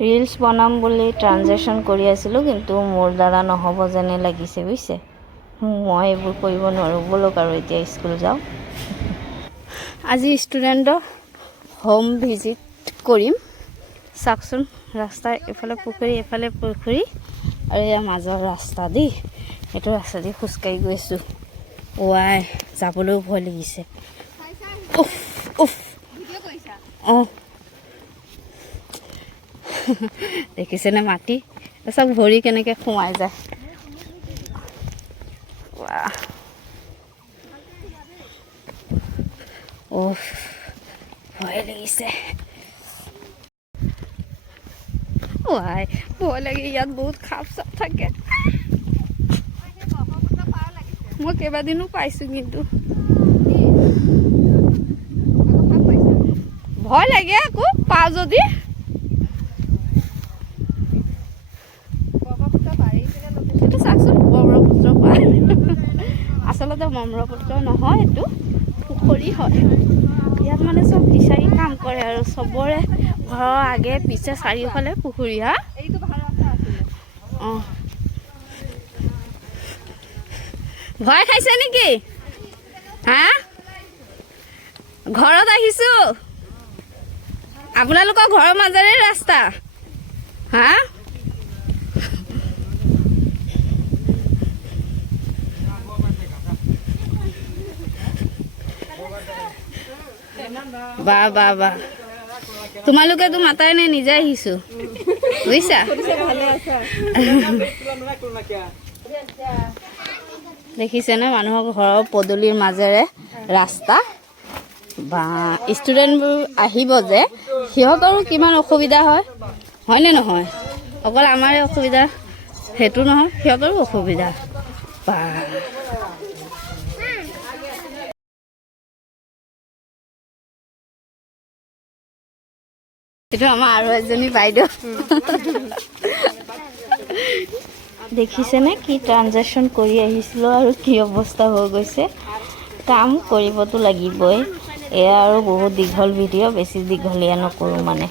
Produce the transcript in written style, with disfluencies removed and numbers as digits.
Reels বনাম বুলি transaction কৰি আছিলোঁ, কিন্তু মোৰ দ্বাৰা নহ'ব যেনে লাগিছে বুজিছে। মই এইবোৰ কৰিব নোৱাৰোঁ। ব'লক আৰু এতিয়া স্কুল যাওঁ। আজি ষ্টুডেণ্টক হোম ভিজিট কৰিম। চাওকচোন, ৰাস্তাৰ এফালে পুখুৰী আৰু ইয়াৰ মাজৰ ৰাস্তা দেই। এইটো ৰাস্তা দি খোজকাঢ়ি গৈছোঁ। ৱাই, যাবলৈও ভয় লাগিছে। উফ উফ, অঁ দেখিছেনে মাটি চব ভৰি কেনেকৈ সোমাই যায়। উফ, ভয় লাগিছে। ৱাই, ভয় লাগে। ইয়াত বহুত সাপ চাপ থাকে। মই কেইবাদিনো পাইছোঁ, কিন্তু ভয় লাগে আকৌ পাওঁ যদি। এইটো চাওকচোন, ব্ৰহ্মপুত্ৰ পাৰ। আচলতে ব্ৰহ্মপুত্ৰ নহয়, এইটো পুখুৰী হয়। ইয়াত মানে চব ফিচাৰী কাম কৰে আৰু চবৰে ঘৰৰ আগে পিছে চাৰিওফালে পুখুৰী। হা, অঁ, ভয় খাইছে নেকি? হা, ঘৰত আহিছোঁ। আপোনালোকৰ ঘৰৰ মাজেৰে ৰাস্তা। হা, বা বা বা, তোমালোকেতো মাতাই নাই, নিজে আহিছোঁ বুজিছা। দেখিছেনে মানুহৰ ঘৰৰ পদূলিৰ মাজেৰে ৰাস্তা। বা ষ্টুডেণ্টবোৰ আহিব যে, সিহঁতৰো কিমান অসুবিধা হয়, হয়নে নহয়? অকল আমাৰে অসুবিধা সেইটো নহয়, সিহঁতৰো অসুবিধা। বা এইটো আমাৰ আৰু এজনী বাইদেউ। দেখিছেনে কি ট্ৰানজেকশ্যন কৰি আহিছিলোঁ আৰু কি অৱস্থা হৈ গৈছে। কাম কৰিবতো লাগিবই। এয়া আৰু বহুত দীঘল ভিডিঅ', বেছি দীঘলীয়া নকৰোঁ মানে।